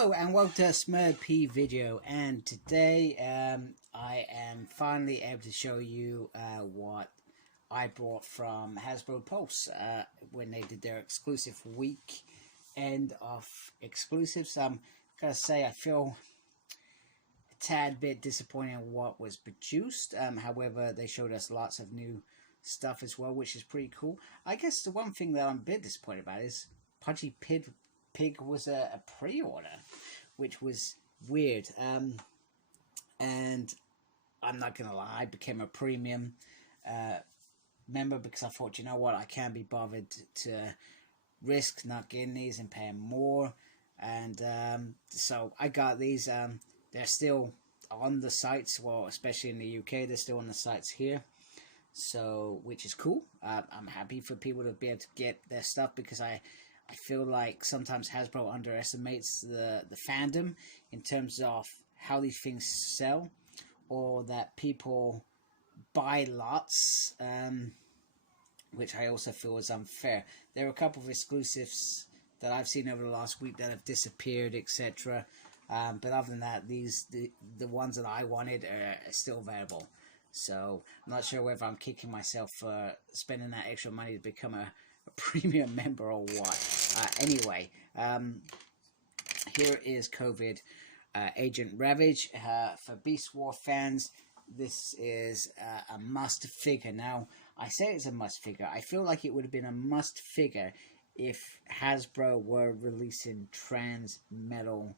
Hello and welcome to a Smurp video, and today I am finally able to show you what I bought from Hasbro Pulse when they did their exclusive week end of exclusives. Gotta say I feel a tad bit disappointed in what was produced. However, they showed us lots of new stuff as well, which is pretty cool. I guess the one thing that I'm a bit disappointed about is Pudgy Pig was a pre-order, which was weird. And I'm not gonna lie, I became a premium member because I thought, you know what, I can't be bothered to risk not getting these and paying more. And so I got these. They're still on the sites, well, especially in the UK, they're still on the sites here. So, which is cool. I'm happy for people to be able to get their stuff, because I feel like sometimes Hasbro underestimates the fandom in terms of how these things sell, or that people buy lots, which I also feel is unfair. There are a couple of exclusives that I've seen over the last week that have disappeared, etc. But other than that, the ones that I wanted are still available. So I'm not sure whether I'm kicking myself for spending that extra money to become a premium member or what. Anyway, here is Covert Agent Ravage. For Beast War fans, this is a must figure. Now, I say it's a must figure. I feel like it would have been a must figure if Hasbro were releasing Trans Metal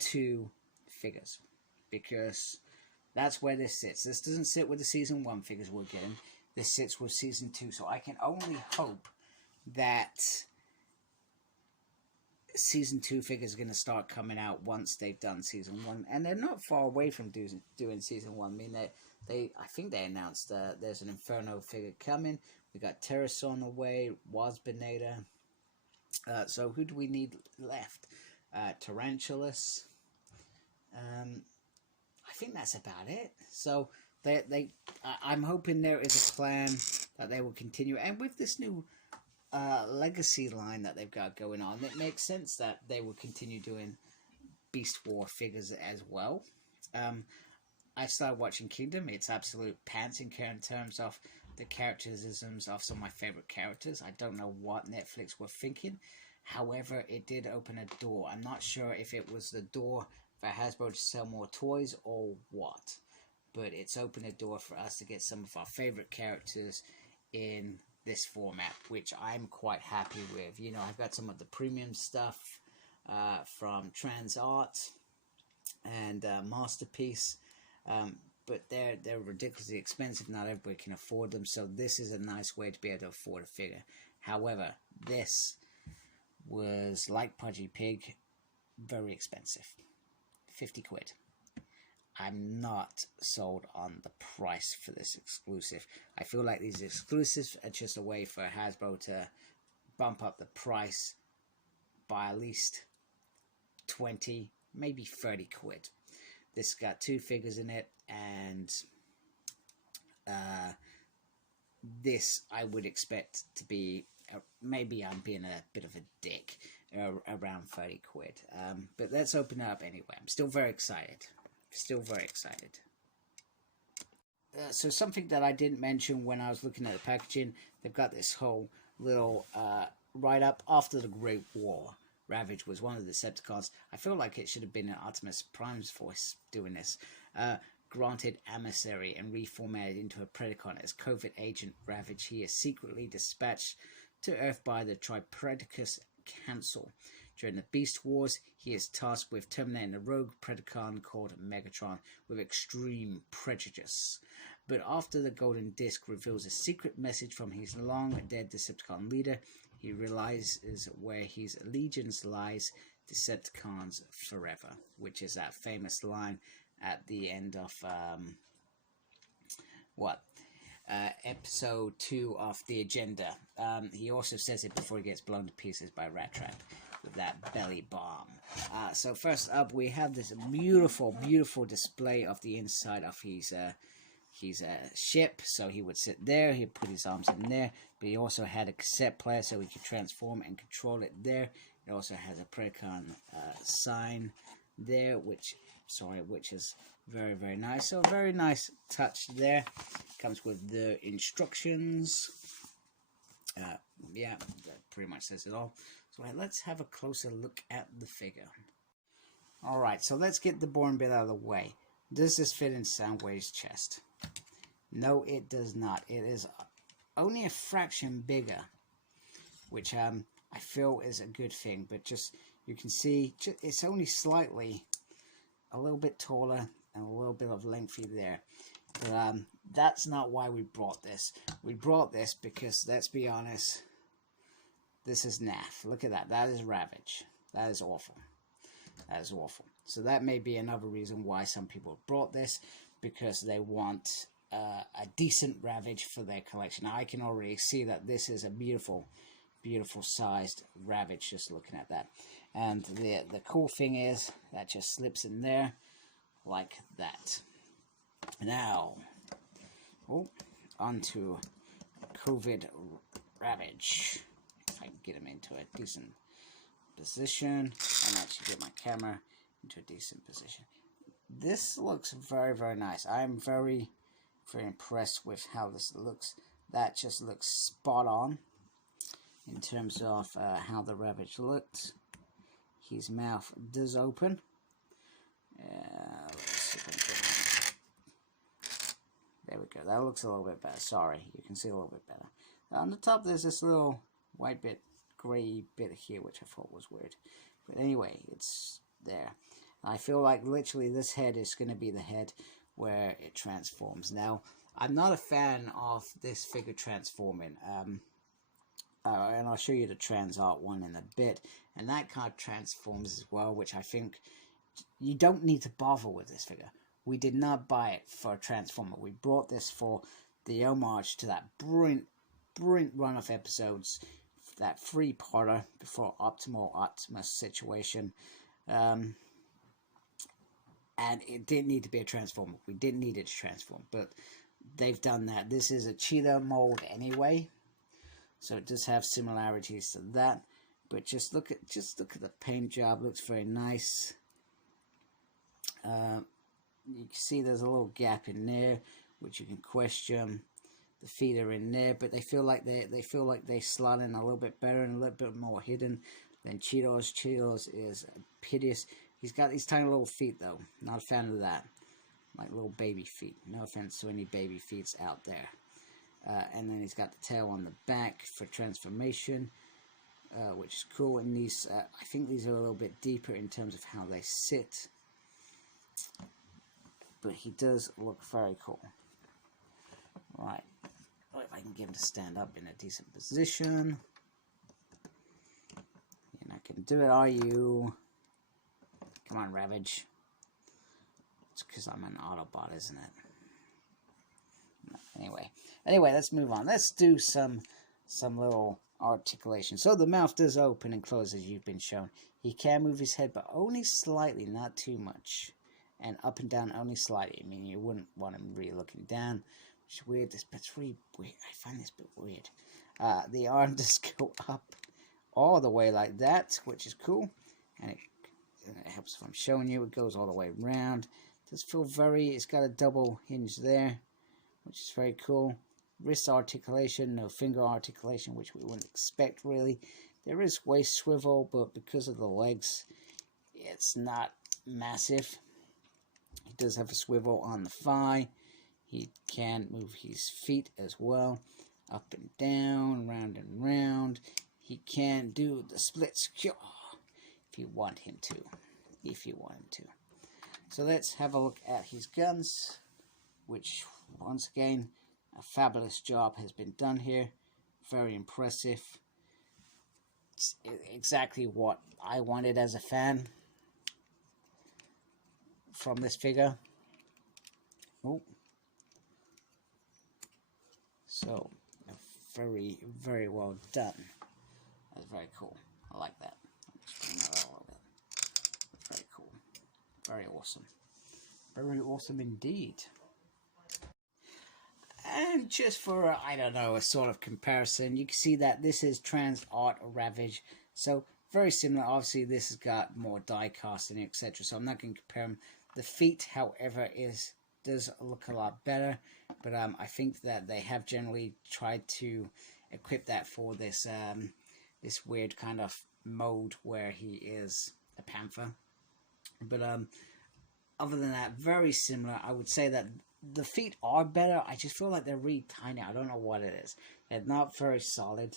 2 figures, because that's where this sits. This doesn't sit with the Season 1 figures we're getting. This sits with Season 2. So I can only hope that Season 2 figures are going to start coming out once they've done Season 1. And they're not far away from doing Season 1. I mean, I think they announced there's an Inferno figure coming. We got Terrace on the way, Wasbinator. So who do we need left? Tarantulas. I think that's about it. So I'm hoping there is a plan that they will continue. And with this new legacy line that they've got going on, it makes sense that they will continue doing Beast War figures as well. I started watching Kingdom. It's absolute pants in terms of the characterisms of some of my favorite characters. I don't know what Netflix were thinking. However, it did open a door. I'm not sure if it was the door for Hasbro to sell more toys or what, but it's opened a door for us to get some of our favorite characters in this format, which I'm quite happy with. You know, I've got some of the premium stuff from Trans Art and Masterpiece, but they're ridiculously expensive. Not everybody can afford them, so this is a nice way to be able to afford a figure. However, this was, like Pudgy Pig, very expensive. 50 quid. I'm not sold on the price for this exclusive. I feel like these exclusives are just a way for Hasbro to bump up the price by at least 20, maybe 30 quid. This got 2 figures in it, and this I would expect to be, maybe I'm being a bit of a dick, around 30 quid. But let's open it up anyway. I'm still very excited. Still very excited. So something that I didn't mention when I was looking at the packaging, they've got this whole little write-up. After the Great War, Ravage was one of the Decepticons. I feel like it should have been an Optimus Prime's voice doing this. Granted emissary and reformatted into a Predacon as Covert Agent Ravage, he is secretly dispatched to Earth by the Tripredacus Council. During the Beast Wars, he is tasked with terminating a rogue Predacon called Megatron with extreme prejudice. But after the Golden Disc reveals a secret message from his long-dead Decepticon leader, he realizes where his allegiance lies: Decepticons forever, which is that famous line at the end of episode 2 of The Agenda. He also says it before he gets blown to pieces by Rat Trap with that belly bomb. So first up, we have this beautiful, beautiful display of the inside of his ship. So he would sit there, he'd put his arms in there, but he also had a cassette player so he could transform and control it there. It also has a Precon sign there, which is very, very nice. So very nice touch there. Comes with the instructions. Yeah, that pretty much says it all. So let's have a closer look at the figure. Alright, so let's get the boring bit out of the way. Does this fit in Soundwave's chest? No, it does not. It is only a fraction bigger, which I feel is a good thing. But just, you can see, it's only slightly, a little bit taller and a little bit of lengthy there. But that's not why we brought this. We brought this because, let's be honest, this is naff. Look at that. That is Ravage. That is awful. That is awful. So that may be another reason why some people brought this, because they want a decent Ravage for their collection. Now, I can already see that this is a beautiful, beautiful sized Ravage, just looking at that. And the cool thing is that just slips in there like that. Now, onto Covert Ravage. If I can get him into a decent position and actually get my camera into a decent position. This looks very, very nice. I'm very, very impressed with how this looks. That just looks spot on in terms of how the Ravage looked. His mouth does open. Let's see if I can get it. There we go. That looks a little bit better. Sorry, you can see a little bit better. On the top, there's this little white bit, gray bit here, which I thought was weird. But anyway, it's there. I feel like literally this head is going to be the head where it transforms. Now, I'm not a fan of this figure transforming. And I'll show you the trans art one in a bit. And that kind of transforms as well, which I think you don't need to bother with this figure. We did not buy it for a transformer. We brought this for the homage to that brilliant run of episodes, that three-parter before Optimus situation. And it didn't need to be a transformer. We didn't need it to transform, but they've done that. This is a cheetah mold anyway, so it does have similarities to that. But just look at the paint job. Looks very nice. You can see there's a little gap in there, which you can question. The feet are in there, but they feel like they slot in a little bit better and a little bit more hidden than Cheetos. Cheetos is hideous. He's got these tiny little feet though. Not a fan of that. Like little baby feet. No offense to any baby feet out there. And then he's got the tail on the back for transformation, which is cool. And these, I think these are a little bit deeper in terms of how they sit. But he does look very cool. Right. Oh, if I can get him to stand up in a decent position. You're not going to do it, are you? Come on, Ravage. It's because I'm an Autobot, isn't it? No, anyway, let's move on. Let's do some little articulation. So the mouth does open and close as you've been shown. He can move his head, but only slightly, not too much. And up and down only slightly. I mean, you wouldn't want him really looking down, which is weird. This bit's really weird. I find this bit weird. The arm does go up all the way like that, which is cool. And it helps if I'm showing you. It goes all the way around. It does feel very, it's got a double hinge there, which is very cool. Wrist articulation, no finger articulation, which we wouldn't expect really. There is waist swivel, but because of the legs, it's not massive. He does have a swivel on the thigh. He can move his feet as well, up and down, round and round. He can do the split secure if you want him to. So let's have a look at his guns, which once again, a fabulous job has been done here. Very impressive. It's exactly what I wanted as a fan from this figure. Oh. So, very, very well done. That's very cool. I like that. I'll just bring that out a little bit. Very cool. Very awesome. Very awesome indeed. And just for, I don't know, a sort of comparison, you can see that this is Trans Art Ravage. So very similar. Obviously, this has got more die casting, etc. So I'm not going to compare them. The feet, however, does look a lot better. But I think that they have generally tried to equip that for this this weird kind of mode where he is a panther. But other than that, very similar. I would say that the feet are better. I just feel like they're really tiny. I don't know what it is. They're not very solid,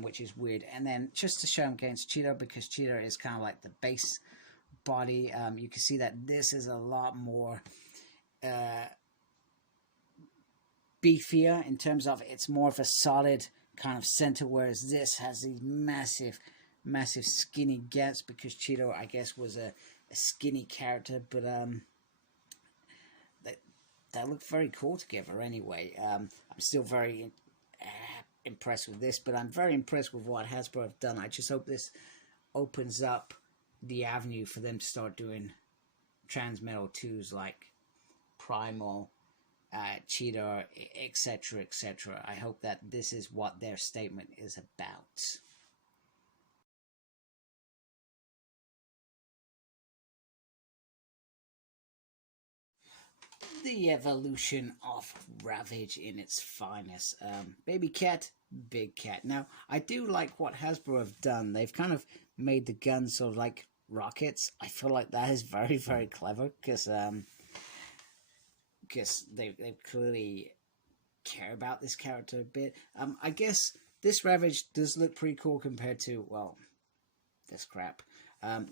which is weird. And then just to show them against Cheeto, because Cheeto is kind of like the base body, you can see that this is a lot more beefier in terms of it's more of a solid kind of center, whereas this has these massive skinny gaps because Cheeto, I guess, was a skinny character, but that look very cool together anyway. I'm still very impressed with this, but I'm very impressed with what Hasbro have done. I just hope this opens up the avenue for them to start doing Transmetal 2s like Primal, Cheetah, etc., etc. I hope that this is what their statement is about. The evolution of Ravage in its finest. Baby cat, big cat. Now, I do like what Hasbro have done. They've kind of made the guns sort of like rockets. I feel like that is very, very clever because they clearly care about this character a bit. I guess this Ravage does look pretty cool compared to, well, this crap.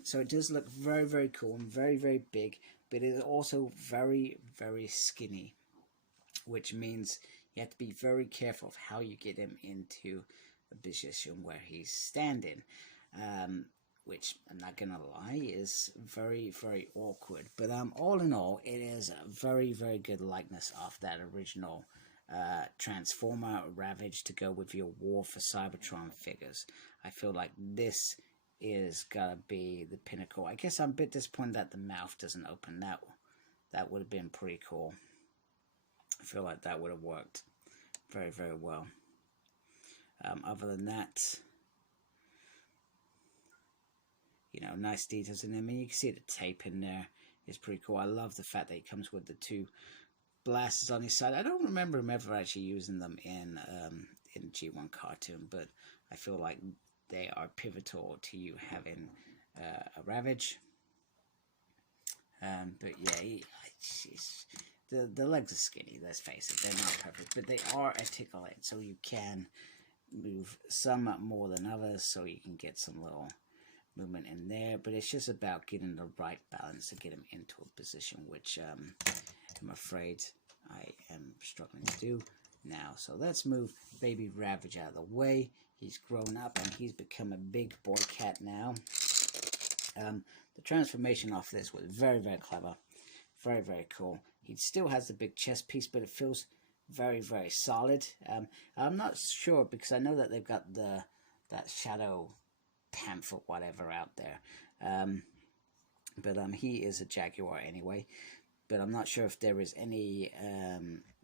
So it does look very, very cool and very, very big, but it is also very, very skinny, which means you have to be very careful of how you get him into a position where he's standing, which I'm not gonna lie is very, very awkward. But all in all, it is a very, very good likeness of that original Transformer Ravage to go with your War for Cybertron figures. I feel like this is gotta be the pinnacle. I guess I'm a bit disappointed that the mouth doesn't open. That would have been pretty cool. I feel like that would have worked very, very well. Other than that, you know, nice details in them. I mean, you can see the tape in there. It's pretty cool. I love the fact that he comes with the two blasters on his side. I don't remember him ever actually using them in G1 cartoon, but I feel like they are pivotal to you having a Ravage. But yeah, the legs are skinny, let's face it. They're not perfect, but they are articulate, so you can move some more than others, so you can get some little movement in there. But it's just about getting the right balance to get him into a position, which I'm afraid I am struggling to do now. So let's move baby Ravage out of the way. He's grown up and he's become a big boy cat now. The transformation off this was very, very clever. Very, very cool. He still has the big chest piece, but it feels very, very solid. I'm not sure because I know that they've got that Shadow Panther whatever out there. But he is a Jaguar anyway. But I'm not sure if there is any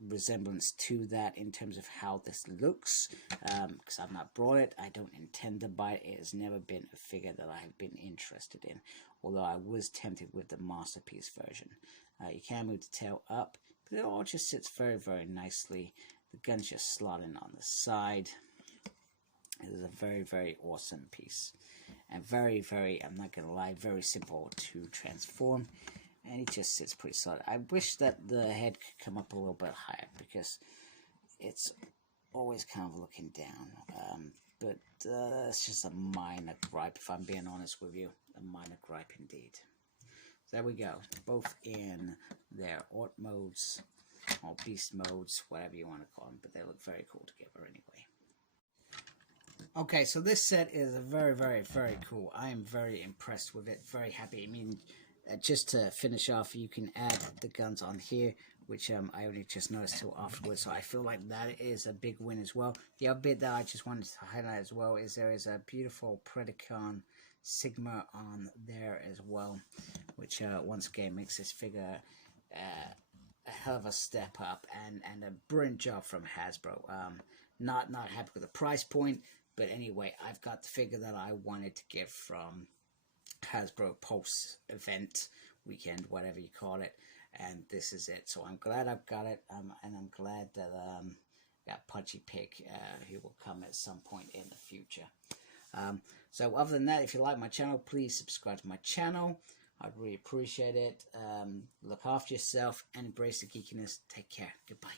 resemblance to that in terms of how this looks, because I've not brought it. I don't intend to buy it. It has never been a figure that I have been interested in, although I was tempted with the Masterpiece version. You can move the tail up, but it all just sits very, very nicely. The gun's just slotting on the side. It is a very, very awesome piece, and very, very, I'm not going to lie, very simple to transform. And it just sits pretty solid. I wish that the head could come up a little bit higher because it's always kind of looking down. But it's just a minor gripe, if I'm being honest with you. A minor gripe indeed. So there we go. Both in their Ort modes, or Beast modes, whatever you want to call them. But they look very cool together anyway. Okay, so this set is very, very, very cool. I am very impressed with it. Very happy. I mean, just to finish off, you can add the guns on here, which I only just noticed till afterwards, so I feel like that is a big win as well. The other bit that I just wanted to highlight as well is there is a beautiful Predacon Sigma on there as well, which once again makes this figure a hell of a step up and a brilliant job from Hasbro. Not happy with the price point, But anyway, I've got the figure that I wanted to get from Hasbro post event weekend, whatever you call it, and this is it. So I'm glad I've got it, and I'm glad that that Pudgy Pig he will come at some point in the future. So other than that, if you like my channel, please subscribe to my channel. I'd really appreciate it. Look after yourself and embrace the geekiness. Take care. Goodbye.